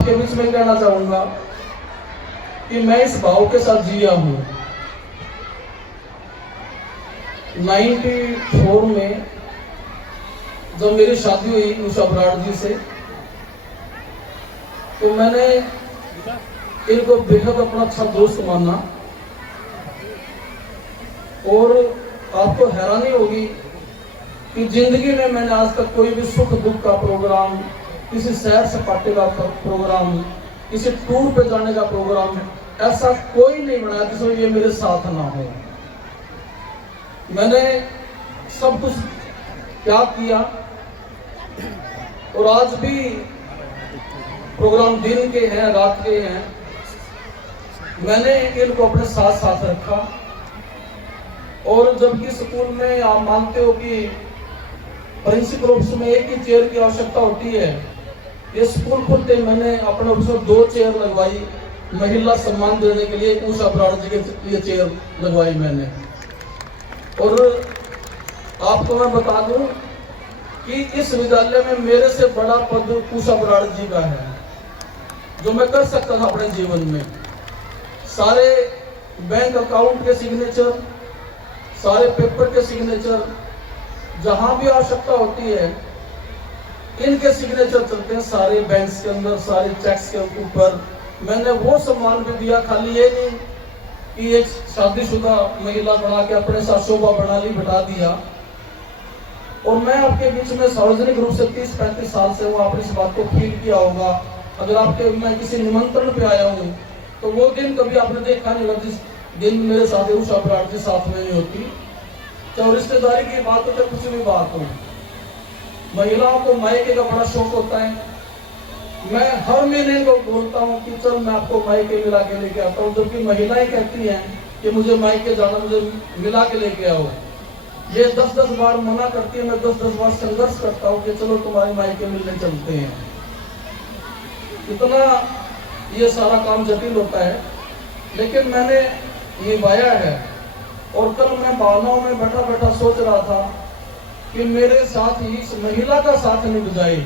के बीच में कहना चाहूंगा कि मैं इस भाव के साथ जिया हूं। 94 में जब मेरी शादी हुई उषा बराड़ जी से, तो मैंने इनको बेहद अपना अच्छा दोस्त माना। और आपको हैरानी होगी कि जिंदगी में मैंने आज तक कोई भी सुख दुख का प्रोग्राम, किसी सैर सपाटे का प्रोग्राम, किसी टूर पे जाने का प्रोग्राम ऐसा कोई नहीं बनाया जिसमें ये मेरे साथ ना हो। मैंने सब कुछ त्याग किया और आज भी प्रोग्राम दिन के हैं, रात के हैं, मैंने इनको अपने साथ साथ रखा। और जबकि स्कूल में आप मानते हो कि प्रिंसिपल ऑफिस में एक ही चेयर की आवश्यकता होती है, ये स्कूल खुलते मैंने अपने ऑफिस में 2 चेयर लगवाई महिला सम्मान देने के लिए। उषा बराड़ जी के लिए चेयर लगवाई मैंने। और आपको मैं बता दूं कि इस विद्यालय में मेरे से बड़ा पद उषा बराड़ जी का है, जो मैं कर सकता था अपने जीवन में। सारे बैंक अकाउंट के सिग्नेचर, सारे पेपर के सिग्नेचर, जहां भी आवश्यकता होती है इनके सिग्नेचर चलते हैं सारे बैंक्स के अंदर, सारे चेक्स के ऊपर। मैंने वो सम्मान भी दिया, खाली ये नहीं कि एक शादीशुदा महिला बना के अपने साथ शोभा बना ली, बिठा दिया। और मैं आपके बीच में सार्वजनिक रूप से 30-35 साल से हूँ, आपने इस बात को फील किया होगा। अगर आपके मैं किसी निमंत्रण पे आया हूँ तो वो दिन कभी आपने देखा नहीं होगा जिस दिन मेरे साथ उषा बराड़ जी साथ में नहीं होती। चाहे रिश्तेदारी की बात हो, चाहे कुछ भी बात हो, महिलाओं को मायके का बड़ा शौक होता है। मैं हर महीने को बोलता हूँ कि चल मैं आपको मायके मिला के लेके आता हूँ, जबकि महिलाएं कहती हैं कि मुझे मायके जाना, मुझे मिला के लेके आओ। ये 10-10 बार मना करती है, मैं 10-10 बार संघर्ष करता हूँ कि चलो तुम्हारे मायके मिलने चलते हैं। इतना ये सारा काम जटिल होता है, लेकिन मैंने निभाया है। और कल मैं भावनाओं में बैठा बैठा सोच रहा था कि मेरे साथ ही इस महिला का साथ निभ जाए।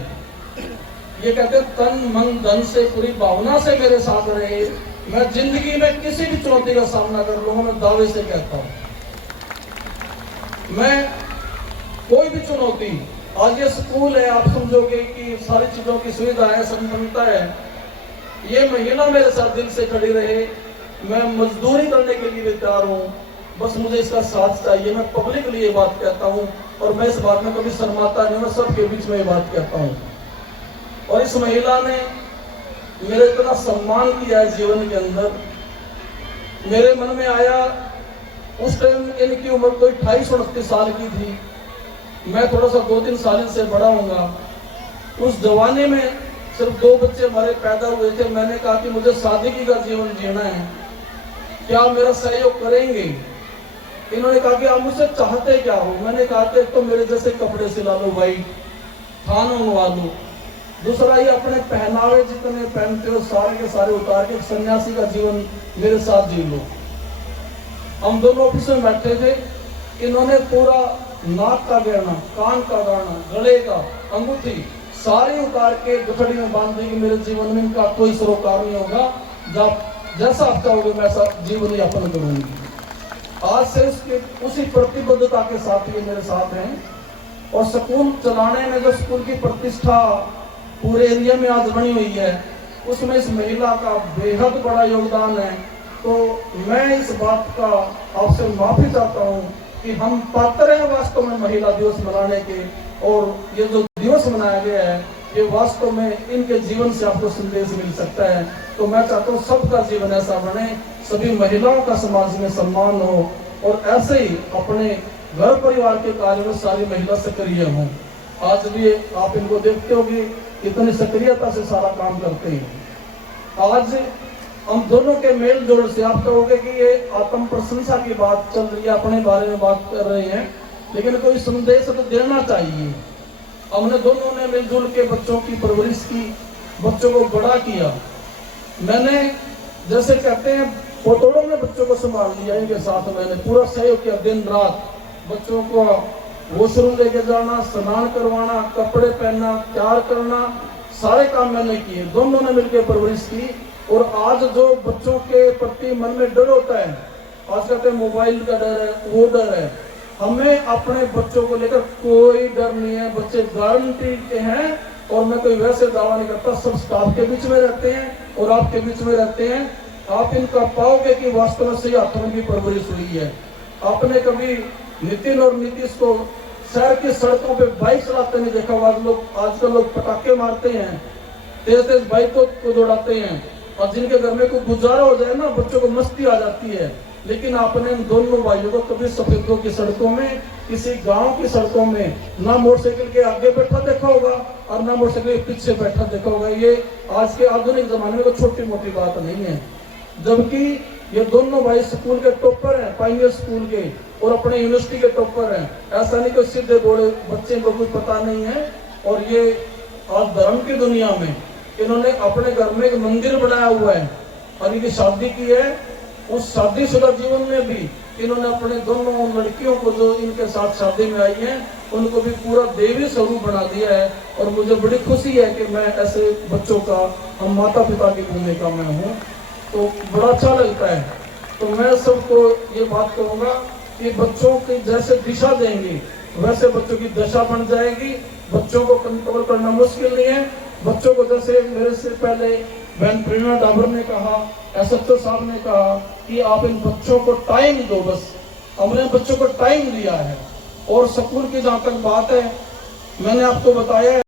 ये कहते तन मन धन से पूरी भावना से मेरे साथ रहे, मैं जिंदगी में किसी भी चुनौती का सामना कर लूंगा। मैं दावे से कहता हूं, मैं कोई भी चुनौती, आज ये स्कूल है, आप समझोगे कि सारी चीजों की सुविधा है, संपन्नता है, ये महिला मेरे साथ दिल से खड़ी रहे। मैं मजदूरी करने के लिए भी तैयार हूँ, बस मुझे इसका साथ चाहिए। मैं पब्लिकली ये बात कहता हूँ और मैं इस बात में कभी शर्माता नहीं, मैं सबके बीच में ये बात कहता हूँ। और इस महिला ने मेरे इतना सम्मान किया है जीवन के अंदर। मेरे मन में आया, उस टाइम इनकी उम्र कोई 28-29 साल की थी, मैं थोड़ा सा 2-3 साल इनसे बड़ा हूँगा। उस जवानी में सिर्फ 2 बच्चे हमारे पैदा हुए थे। मैंने कहा कि मुझे सादगी का जीवन जीना है, क्या मेरा सहयोग करेंगे? इन्होंने कहा कि आप मुझसे चाहते क्या हो? मैंने कहा कि तो मेरे जैसे कपड़े सिला लो भाई, खाना मंगवा लो, दूसरा ये अपने पहनावे जितने पहनते हो सारे के सारे उतार के सन्यासी का जीवन मेरे साथ जी लो। हम दोनों ऑफिस में बैठे थे, इन्होंने पूरा नाक का गहना, कान का गहना, गले का अंगूठी सारी उतार के गठड़ी में बांध दी कि मेरे जीवन में इनका कोई सरोकार नहीं होगा, जब जैसा आप चाहोगे मैं ऐसा जीवन यापन करूंगी। आज से उसी प्रतिबद्धता के साथ ये मेरे साथ हैं। और स्कूल चलाने में जो स्कूल की प्रतिष्ठा पूरे एरिया में आज बनी हुई है, उसमें इस महिला का बेहद बड़ा योगदान है। तो मैं इस बात का आपसे माफी चाहता हूँ कि हम पात्र हैं वास्तव में महिला दिवस मनाने के, और ये जो दिवस मनाया गया है ये वास्तव में इनके जीवन से आपको संदेश मिल सकता है। तो मैं चाहता हूँ सबका जीवन ऐसा बने, सभी महिलाओं का समाज में सम्मान हो, और ऐसे ही अपने घर परिवार के कार्य में सारी महिला सक्रिय हों। आज भी आप इनको देखते होंगे कितनी सक्रियता से सारा काम करते हैं। आज हम दोनों के मेल जोड़ से आप कहोगे कि ये आत्म प्रशंसा की बात चल रही है, अपने बारे में बात कर रहे हैं, लेकिन कोई संदेश तो देना चाहिए। हमने दोनों ने मिलजुल के बच्चों की परवरिश की, बच्चों को बड़ा किया। मैंने जैसे कहते हैं पोतोड़ों में बच्चों को संभाल लिया, इनके साथ मैंने पूरा सहयोग किया। दिन रात बच्चों को वॉशरूम लेके जाना, स्नान करवाना, कपड़े पहनना, तैयार करना, सारे काम मैंने किए, दोनों ने मिलकर परवरिश की। और आज जो बच्चों के प्रति मन में डर होता है, आज कहते हैं मोबाइल का डर है, वो डर है, हमें अपने बच्चों को लेकर कोई डर नहीं है। बच्चे गारंटी के हैं, और मैं कोई वैसे दावा नहीं करता, सब स्टाफ के बीच में रहते हैं और आपके बीच में रहते हैं। आप इनका पाओगे कि वास्तव में सही हाथों की परवरिश हुई है। आपने कभी नितिन और नीतीश को शहर की सड़कों पे बाइक चलाते नहीं देखा। आजकल लोग पटाखे मारते हैं, तेज तेज बाइकों को दौड़ाते हैं, और जिनके घर में कोई गुजारा हो जाए ना, बच्चों को मस्ती आ जाती है। लेकिन आपने इन दोनों भाइयों को कभी सफेदों की सड़कों में, किसी गांव की सड़कों में ना मोटरसाइकिल के आगे बैठा देखा होगा और ना मोटरसाइकिल के पीछे बैठा देखा होगा। ये आज के आधुनिक जमाने में कोई छोटी मोटी बात नहीं है। जबकि ये दोनों भाई स्कूल के टॉपर हैं, पाइनियर स्कूल के, और अपने यूनिवर्सिटी के टॉपर हैं। ऐसा नहीं कोई सीधे बोले बच्चे को कुछ पता नहीं है। और ये आज धर्म की दुनिया में इन्होंने अपने घर में एक मंदिर बनाया हुआ है, और इनकी शादी की है। उस शादीशुदा जीवन में भी इन्होंने अपने दोनों लड़कियों को जो इनके साथ शादी में आई हैं, उनको भी पूरा देवी स्वरूप बना दिया है। और मुझे बड़ी खुशी है कि मैं ऐसे बच्चों का, हम माता पिता की भूमिका में हूँ, तो बड़ा अच्छा लगता है। तो मैं सबको ये बात कहूँगा कि बच्चों की जैसे दिशा देंगे वैसे बच्चों की दशा बन जाएगी। बच्चों को कंट्रोल करना मुश्किल नहीं है। बच्चों को जैसे मेरे से पहले बहन प्रेरणा डाबर ने कहा, एसएचओ साहब ने कहा कि आप इन बच्चों को टाइम दो। बस हमने बच्चों को टाइम दिया है। और स्कूल की जहाँ तक बात है, मैंने आपको बताया है